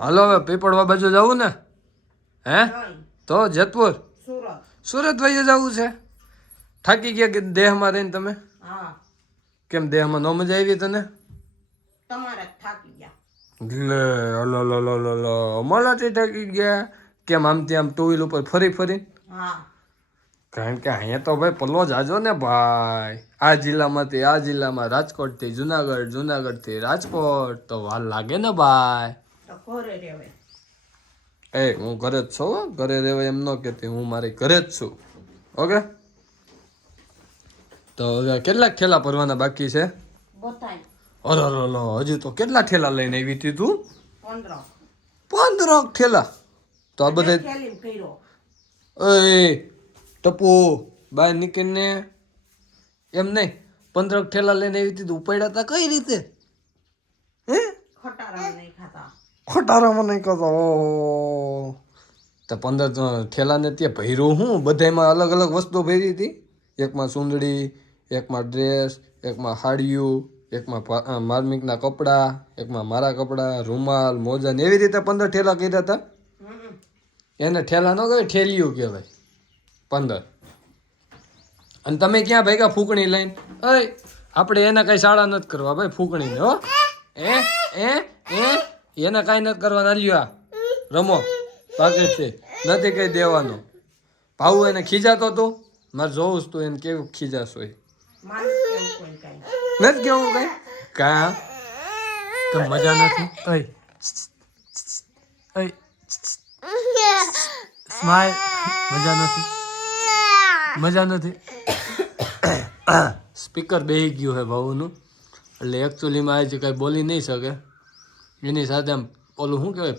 હાલો હવે પીપળવા બાજુ જવું ને હે તો જેતપુર સુરત વહી જવું છે થાકી ગયા કે દેહમાં રહીને તમે કેમ દેહમાં નો મજા આવી તને લે હલો લો લો લો લો અમારાથી થાકી ગયા કેમ આમથી આમ ટુ વ્હીલ ઉપર ફરી ફરી કારણ કે અહીંયા તો ભાઈ પલ્લો જાજો ને ભાઈ આ જિલ્લામાંથી આ જિલ્લામાં રાજકોટથી જુનાગઢ જુનાગઢથી રાજકોટ તો વાર લાગે ને ભાઈ એ હું ઘરે જ છું ઘરે રહેવાય એમ ન કહેતી હું મારી ઘરે જ છું ઓકે તો હવે કેટલાક ઠેલા ભરવાના બાકી છે અરે હજુ તો કેટલા ઠેલા લઈને આવી હતી તું 15 ઠેલા તો આ બધા ટપુ બહાર નીકળીને એમ નહીં 15 ઠેલા લઈને આવી હતી ઉપાડ્યા હતા કઈ રીતે હે ખટારામાં નહીં ખાતા તો 15 ઠેલાને ત્યાં ભર્યું હું બધામાં અલગ અલગ વસ્તુ ભરી હતી એકમાં સુંદડી એકમાં ડ્રેસ એકમાં હાડિયું એકમાં માર્મિકના કપડાં એકમાં મારા કપડાં રૂમાલ મોજા ને એવી રીતે 15 ઠેલા કર્યા હતા એને ઠેલા ન કહેવાય ઠેલિયું કહેવાય 15 અને તમે ક્યાં ભેગા ફૂકણી લઈને અય આપણે એને કઈ શાળા નથી કરવા ભાઈ ફૂકણીને હો એને કાંઈ નથી કરવાના લ્યો રમો પાકે છે નથી કઈ દેવાનું ભાવું એને ખીજાતો તું મારે જોવું તું એને કેવું ખીજાશો નથી કેવું કઈ કા તો મજા નથી સ્માઈલ મજા નથી સ્પીકર બેહી ગયું હે ભાવુનું એટલે એકચ્યુઅલીમાં આજે કાંઈ બોલી નહીં શકે એની સાથે આમ ઓલું શું કહેવાય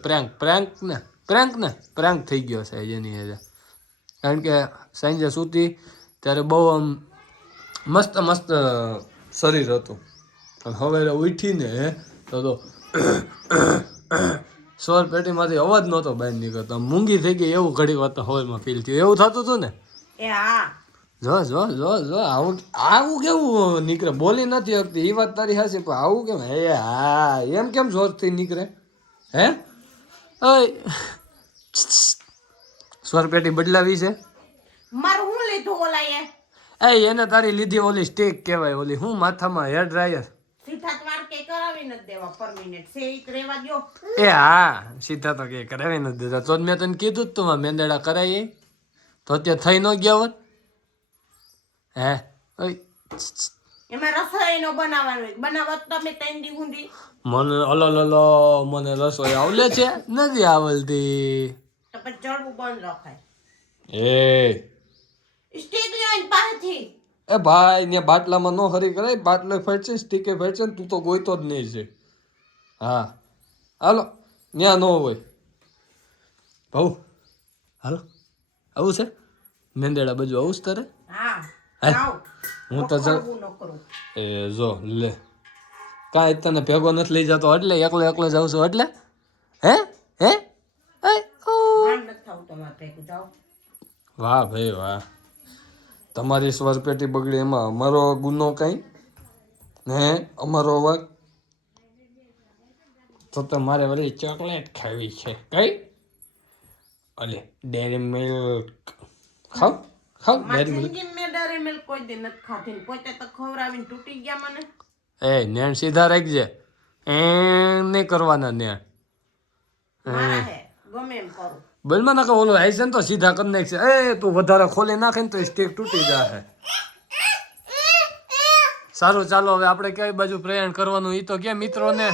પ્રેન્ક થઈ ગયો છે એની સાથે કારણ કે સાંજે સૂતી ત્યારે બહુ આમ મસ્ત શરીર હતું અને હવે ઉઠીને તો સ્વર પેટીમાંથી અવાજ નહોતો બહાર નીકળતો મૂંગી થઈ ગઈ એવું ઘડીક વાત હવામાં ફીલ થયું એવું થતું હતું ને જો આવું કેવું નીકળે બોલી નથી શકતી એ વાત તારી હાચી પણ આવું કેમ હે હા એમ કેમ જોરથી નીકળે હે સ્વર પેટી બદલાવી છે એને તારી લીધી ઓલી સ્ટેક કહેવાય ઓલી હું માથામાં હેર ડ્રાયર એ હા સીધા તો કે કરાવી નથી દેતા તો મેં તને કીધું જ તું મેંદડા કરાવી તો અત્યારે થઈ ન ગયા હોત હે એમાં રસોઈ નો બનાવત તમે 3 દી સુધી મને અલલ મને રસોઈ આવડે છે નથી આવડતી તો પછી ચડવું બંધ રખાય સ્ટીક લઈને પાછી એ ભાઈ ને બાટલામાં નો હરી કરાય બાટલો ફેરશે સ્ટીકે ફેરશે તું તો ગોઈતો જ નહીં છે હા હાલો ન્યા ન હોય ભાઉ હાલો આવું છે મેંદેડા બાજુ આવું છે તારે હું તો એ જો લે કાંઈ તને ભેગો નથી લઈ જતો એટલે એકલો જાઉં છું એટલે હે વાહ ભાઈ વાહ તમારી સ્વર પેટી બગડી એમાં અમારો ગુનો કઈ હે અમારો અવાજ તો તમારે વળી ચોકલેટ ખાવી છે કઈ અલે ડેરી મિલ્ક ખાવ ડેરી મિલ્ક કોઈ દી નથી ખાધી પોતે તો ખવડાવીને તૂટી ગયા મને એ નેણ સીધા રાખજે એ નહીં કરવાના નેણ ગમે એમ કરું બલમાં નાખે ઓલો આઈસે ને તો સીધા કરી નાખશે એ તું વધારે ખોલી નાખે ને તો સ્ટીક તૂટી જશે સારું ચાલો હવે આપણે કઈ બાજુ પ્રયાણ કરવાનું એ તો કે મિત્રોને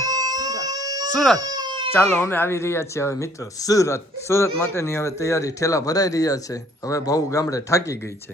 સુરત ચાલો અમે આવી રહ્યા છીએ હવે મિત્રો સુરત માટેની હવે તૈયારી ઠેલા ભરાઈ રહ્યા છે હવે બહુ ગામડે થાકી ગઈ છે